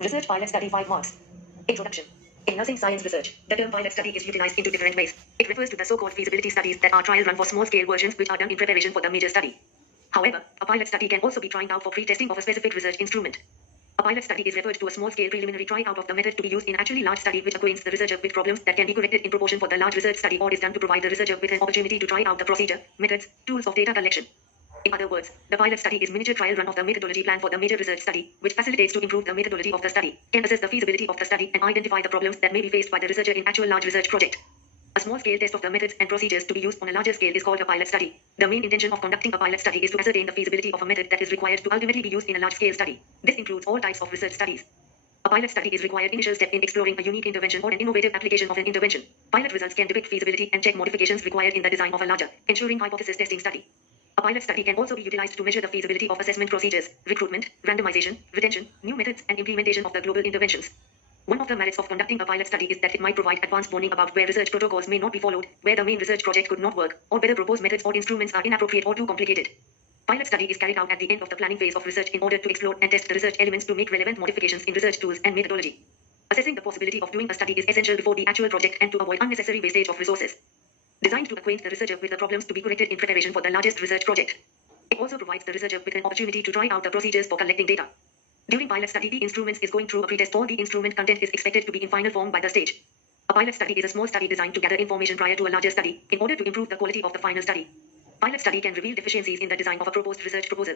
Research pilot study 5 marks. Introduction. In nursing science research, the term pilot study is utilized into different ways. It refers to the so-called feasibility studies that are trial run for small-scale versions which are done in preparation for the major study. However, a pilot study can also be trying out for pre-testing of a specific research instrument. A pilot study is referred to a small-scale preliminary try-out of the method to be used in actually large study which acquaints the researcher with problems that can be corrected in proportion for the large research study or is done to provide the researcher with an opportunity to try out the procedure, methods, tools of data collection. In other words, the pilot study is miniature trial run of the methodology plan for the major research study, which facilitates to improve the methodology of the study, can assess the feasibility of the study and identify the problems that may be faced by the researcher in actual large research project. A small-scale test of the methods and procedures to be used on a larger scale is called a pilot study. The main intention of conducting a pilot study is to ascertain the feasibility of a method that is required to ultimately be used in a large-scale study. This includes all types of research studies. A pilot study is required initial step in exploring a unique intervention or an innovative application of an intervention. Pilot results can depict feasibility and check modifications required in the design of a larger, ensuring hypothesis testing study. A pilot study can also be utilized to measure the feasibility of assessment procedures, recruitment, randomization, retention, new methods, and implementation of the global interventions. One of the merits of conducting a pilot study is that it might provide advance warning about where research protocols may not be followed, where the main research project could not work, or whether proposed methods or instruments are inappropriate or too complicated. Pilot study is carried out at the end of the planning phase of research in order to explore and test the research elements to make relevant modifications in research tools and methodology. Assessing the possibility of doing a study is essential before the actual project and to avoid unnecessary wastage of resources. Designed to acquaint the researcher with the problems to be corrected in preparation for the largest research project. It also provides the researcher with an opportunity to try out the procedures for collecting data. During pilot study, the instruments is going through a pretest or the instrument content is expected to be in final form by the stage. A pilot study is a small study designed to gather information prior to a larger study, in order to improve the quality of the final study. Pilot study can reveal deficiencies in the design of a proposed research proposal.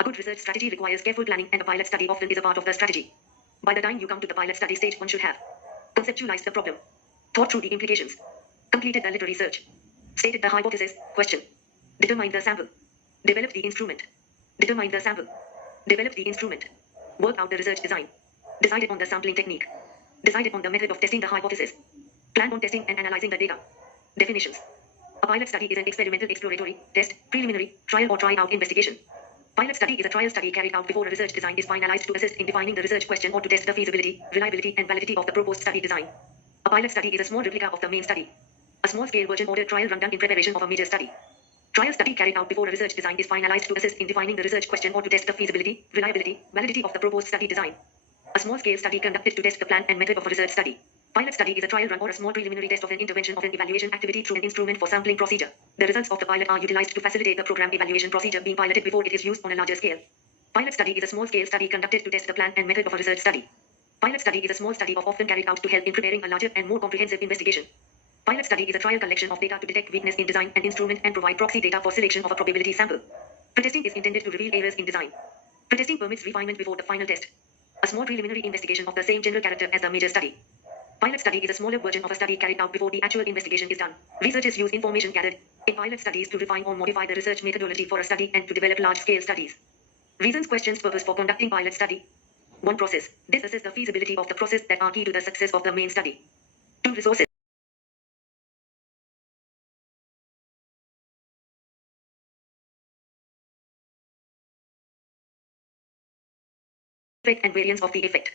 A good research strategy requires careful planning and a pilot study often is a part of the strategy. By the time you come to the pilot study stage, one should have conceptualized the problem, thought through the implications, completed the literary research, stated the hypothesis, question, determined the sample, developed the instrument, determined the sample, developed the instrument, worked out the research design, decided on the sampling technique, decided on the method of testing the hypothesis, planned on testing and analyzing the data. Definitions. A pilot study is an experimental exploratory, test, preliminary, trial or try-out investigation. Pilot study is a trial study carried out before a research design is finalized to assist in defining the research question or to test the feasibility, reliability and validity of the proposed study design. A pilot study is a small replica of the main study. A small-scale version order trial run done in preparation of a major study. Trial study carried out before a research design is finalized to assist in defining the research question or to test the feasibility, reliability, validity of the proposed study design. A small-scale study conducted to test the plan and method of a research study. Pilot study is a trial run or a small preliminary test of an intervention of an evaluation activity through an instrument for sampling procedure. The results of the pilot are utilized to facilitate the program evaluation procedure being piloted before it is used on a larger scale. Pilot study is a small-scale study conducted to test the plan and method of a research study. Pilot study is a small study of often carried out to help in preparing a larger and more comprehensive investigation. Pilot study is a trial collection of data to detect weakness in design and instrument and provide proxy data for selection of a probability sample. Pretesting is intended to reveal errors in design. Pretesting permits refinement before the final test. A small preliminary investigation of the same general character as the major study. Pilot study is a smaller version of a study carried out before the actual investigation is done. Researchers use information gathered in pilot studies to refine or modify the research methodology for a study and to develop large-scale studies. Reasons, questions, purpose for conducting pilot study. 1. Process. This assesses the feasibility of the process that are key to the success of the main study. 2. Resources. Effect and variance of the effect.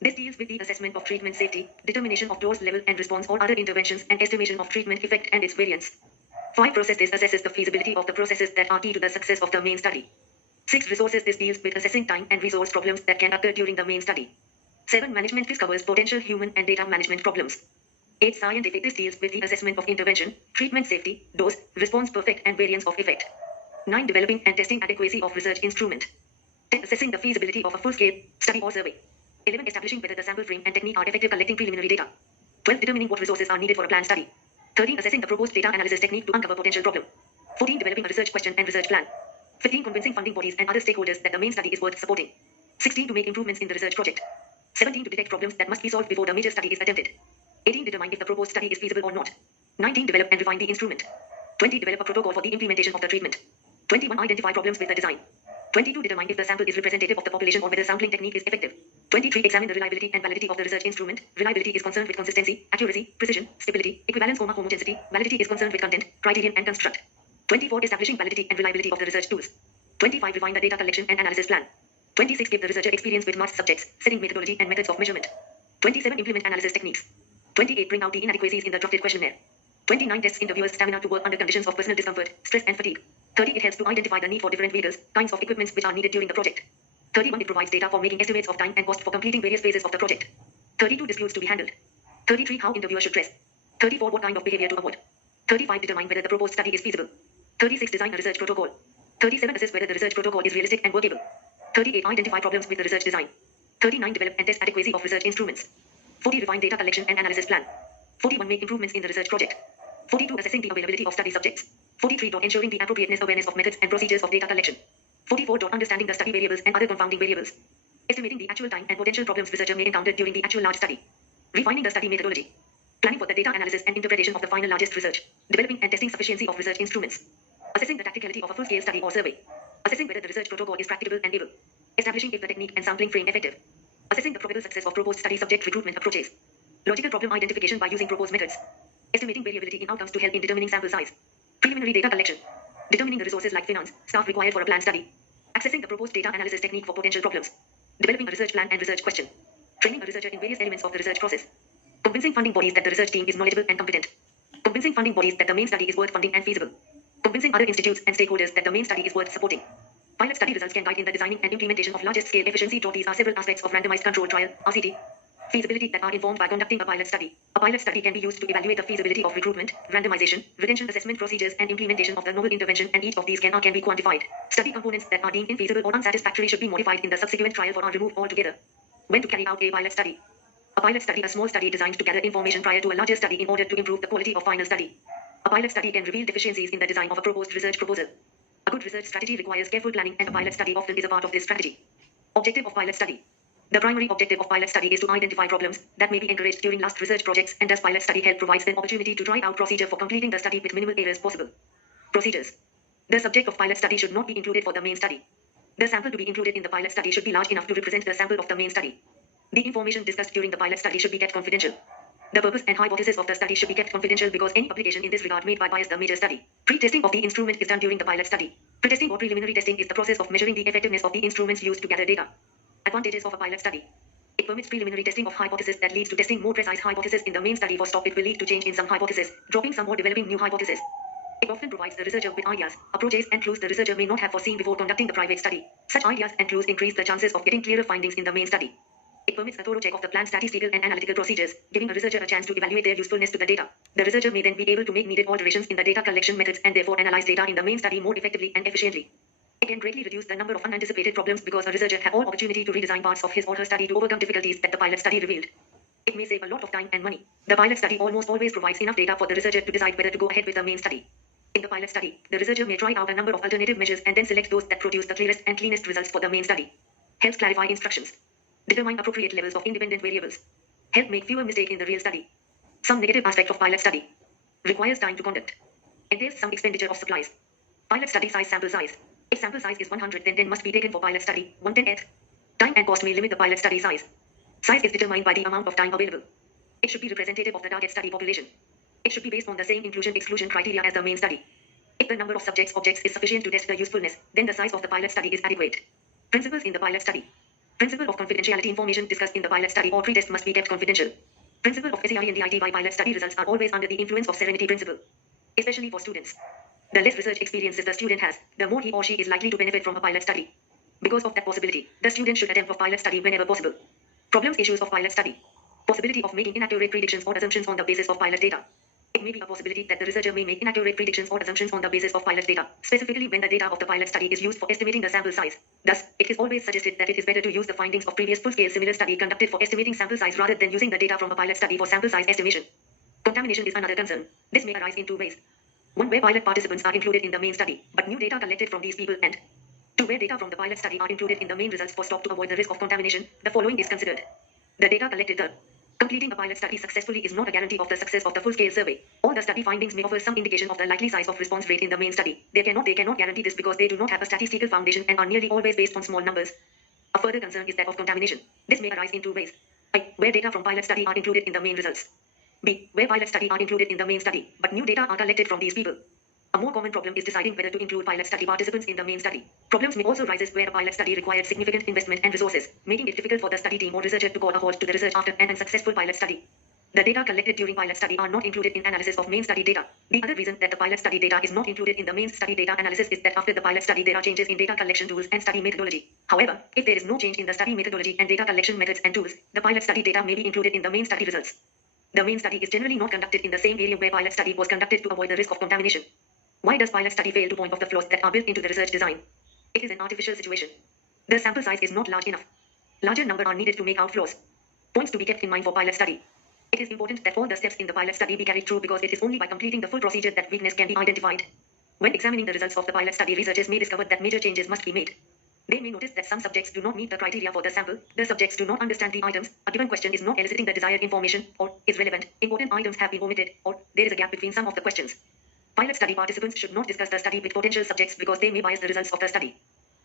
This deals with the assessment of treatment safety, determination of dose level and response or other interventions and estimation of treatment effect and its variance. 5. Process. This assesses the feasibility of the processes that are key to the success of the main study. 6. Resources. This deals with assessing time and resource problems that can occur during the main study. 7. Management. This covers potential human and data management problems. 8. Scientific. This deals with the assessment of intervention, treatment safety, dose, response perfect and variance of effect. 9. Developing and testing adequacy of research instrument. 10. Assessing the feasibility of a full-scale study or survey. 11. Establishing whether the sample frame and technique are effective collecting preliminary data. 12. Determining what resources are needed for a planned study. 13. Assessing the proposed data analysis technique to uncover potential problem. 14. Developing a research question and research plan. 15. Convincing funding bodies and other stakeholders that the main study is worth supporting. 16. To make improvements in the research project. 17. To detect problems that must be solved before the major study is attempted. 18. Determine if the proposed study is feasible or not. 19. Develop and refine the instrument. 20. Develop a protocol for the implementation of the treatment. 21. Identify problems with the design. 22. Determine if the sample is representative of the population or whether sampling technique is effective. 23. Examine the reliability and validity of the research instrument. Reliability is concerned with consistency, accuracy, precision, stability, equivalence, homogeneity. Validity is concerned with content, criterion and construct. 24. Establishing validity and reliability of the research tools. 25. Refine the data collection and analysis plan. 26. Give the researcher experience with masked subjects, setting methodology and methods of measurement. 27. Implement analysis techniques. 28. Bring out the inadequacies in the drafted questionnaire. 29. Tests interviewers' stamina to work under conditions of personal discomfort, stress and fatigue. 30. It helps to identify the need for different vehicles, kinds of equipments which are needed during the project. 31. It provides data for making estimates of time and cost for completing various phases of the project. 32. Disputes to be handled. 33. How interviewers should dress. 34. What kind of behavior to avoid. 35. Determine whether the proposed study is feasible. 36. Design a research protocol. 37. Assess whether the research protocol is realistic and workable. 38. Identify problems with the research design. 39. Develop and test adequacy of research instruments. 40. Refine data collection and analysis plan. 41. Make improvements in the research project. 42. Assessing the availability of study subjects. 43. Ensuring the appropriateness awareness of methods and procedures of data collection. 44. Understanding the study variables and other confounding variables. Estimating the actual time and potential problems researcher may encounter during the actual large study. Refining the study methodology. Planning for the data analysis and interpretation of the final largest research. Developing and testing sufficiency of research instruments. Assessing the tacticality of a full-scale study or survey. Assessing whether the research protocol is practicable and able. Establishing if the technique and sampling frame effective. Assessing the probable success of proposed study subject recruitment approaches. Logical problem identification by using proposed methods. Estimating variability in outcomes to help in determining sample size. Preliminary data collection. Determining the resources like finance, staff required for a planned study. Accessing the proposed data analysis technique for potential problems. Developing a research plan and research question. Training a researcher in various elements of the research process. Convincing funding bodies that the research team is knowledgeable and competent. Convincing funding bodies that the main study is worth funding and feasible. Convincing other institutes and stakeholders that the main study is worth supporting. Pilot study results can guide in the designing and implementation of largest scale efficiency. These are several aspects of randomized controlled trial, RCT. Feasibility that are informed by conducting a pilot study. A pilot study can be used to evaluate the feasibility of recruitment, randomization, retention assessment procedures and implementation of the novel intervention, and each of these can be quantified. Study components that are deemed infeasible or unsatisfactory should be modified in the subsequent trial or are removed altogether. When to carry out a pilot study. A pilot study, a small study designed to gather information prior to a larger study in order to improve the quality of final study. A pilot study can reveal deficiencies in the design of a proposed research proposal. A good research strategy requires careful planning, and a pilot study often is a part of this strategy. Objective of pilot study. The primary objective of pilot study is to identify problems that may be encouraged during last research projects, and thus pilot study help provides an opportunity to try out procedure for completing the study with minimal errors possible. Procedures. The subject of pilot study should not be included for the main study. The sample to be included in the pilot study should be large enough to represent the sample of the main study. The information discussed during the pilot study should be kept confidential. The purpose and hypothesis of the study should be kept confidential because any publication in this regard may bias the major study. Pre-testing of the instrument is done during the pilot study. Pre-testing or preliminary testing is the process of measuring the effectiveness of the instruments used to gather data. Advantages of a pilot study. It permits preliminary testing of hypothesis that leads to testing more precise hypothesis in the main study. For stop, it will lead to change in some hypothesis, dropping some or developing new hypothesis. It often provides the researcher with ideas, approaches, and clues the researcher may not have foreseen before conducting the private study. Such ideas and clues increase the chances of getting clearer findings in the main study. It permits a thorough check of the planned statistical and analytical procedures, giving a researcher a chance to evaluate their usefulness to the data. The researcher may then be able to make needed alterations in the data collection methods and therefore analyze data in the main study more effectively and efficiently. It can greatly reduce the number of unanticipated problems because a researcher has all opportunity to redesign parts of his or her study to overcome difficulties that the pilot study revealed. It may save a lot of time and money. The pilot study almost always provides enough data for the researcher to decide whether to go ahead with the main study. In the pilot study, the researcher may try out a number of alternative measures and then select those that produce the clearest and cleanest results for the main study. Helps clarify instructions. Determine appropriate levels of independent variables. Help make fewer mistakes in the real study. Some negative aspect of pilot study. Requires time to conduct. Entails some expenditure of supplies. Pilot study size. Sample size. If sample size is 100, then 10 must be taken for pilot study, 1/10th. Time and cost may limit the pilot study size. Size is determined by the amount of time available. It should be representative of the target study population. It should be based on the same inclusion-exclusion criteria as the main study. If the number of objects is sufficient to test the usefulness, then the size of the pilot study is adequate. Principles in the pilot study. Principle of confidentiality. Information discussed in the pilot study or pre-test must be kept confidential. Principle of SERENDIT. Pilot study results are always under the influence of serenity principle. Especially for students. The less research experiences the student has, the more he or she is likely to benefit from a pilot study. Because of that possibility, the student should attempt a pilot study whenever possible. Problems. Issues of pilot study. Possibility of making inaccurate predictions or assumptions on the basis of pilot data. It may be a possibility that the researcher may make inaccurate predictions or assumptions on the basis of pilot data, specifically when the data of the pilot study is used for estimating the sample size. Thus, it is always suggested that it is better to use the findings of previous full-scale similar study conducted for estimating sample size rather than using the data from a pilot study for sample size estimation. Contamination is another concern. This may arise in two ways. One, where pilot participants are included in the main study, but new data collected from these people, and two, where data from the pilot study are included in the main results for stop to avoid the risk of contamination. The following is considered. The data collected. Completing a pilot study successfully is not a guarantee of the success of the full-scale survey. All the study findings may offer some indication of the likely size of response rate in the main study. They cannot guarantee this because they do not have a statistical foundation and are nearly always based on small numbers. A further concern is that of contamination. This may arise in two ways. I, where data from pilot study are included in the main results. B, where pilot study are included in the main study, but new data are collected from these people. A more common problem is deciding whether to include pilot study participants in the main study. Problems may also arise where a pilot study required significant investment and resources, making it difficult for the study team or researcher to call a halt to the research after an unsuccessful pilot study. The data collected during pilot study are not included in analysis of main study data. The other reason that the pilot study data is not included in the main study data analysis is that after the pilot study there are changes in data collection tools and study methodology. However, if there is no change in the study methodology and data collection methods and tools, the pilot study data may be included in the main study results. The main study is generally not conducted in the same area where pilot study was conducted to avoid the risk of contamination. Why does pilot study fail to point out the flaws that are built into the research design? It is an artificial situation. The sample size is not large enough. Larger numbers are needed to make out flaws. Points to be kept in mind for pilot study. It is important that all the steps in the pilot study be carried through because it is only by completing the full procedure that weakness can be identified. When examining the results of the pilot study, researchers may discover that major changes must be made. They may notice that some subjects do not meet the criteria for the sample, the subjects do not understand the items, a given question is not eliciting the desired information, or is relevant, important items have been omitted, or there is a gap between some of the questions. Pilot study participants should not discuss the study with potential subjects because they may bias the results of the study.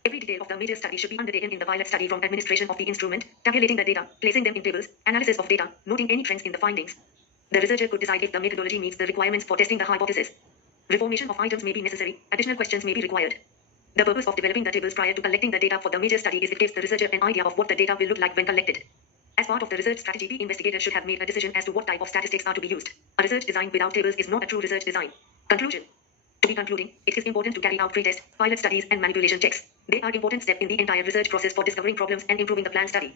Every detail of the major study should be undertaken in the pilot study from administration of the instrument, tabulating the data, placing them in tables, analysis of data, noting any trends in the findings. The researcher could decide if the methodology meets the requirements for testing the hypothesis. Reformation of items may be necessary, additional questions may be required. The purpose of developing the tables prior to collecting the data for the major study is it gives the researcher an idea of what the data will look like when collected. As part of the research strategy, the investigator should have made a decision as to what type of statistics are to be used. A research design without tables is not a true research design. Conclusion. To be concluding, it is important to carry out pre-test, pilot studies and manipulation checks. They are important steps in the entire research process for discovering problems and improving the planned study.